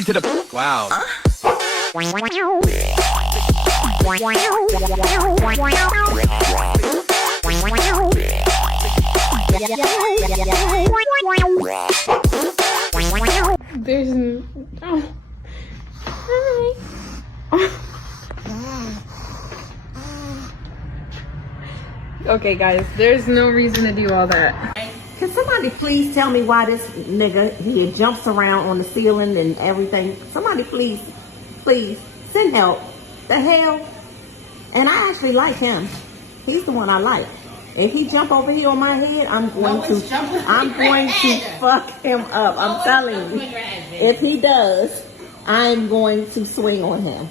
booty to the. Wow. There's oh. Hi. Okay, guys, there's no reason to do all that. Can somebody please tell me why this nigga, he jumps around on the ceiling and everything? Somebody please send help. The hell? And I actually like him. He's the one I like. If he jump over here on my head, I'm going to fuck him up. I'm telling you. If he does, I'm going to swing on him.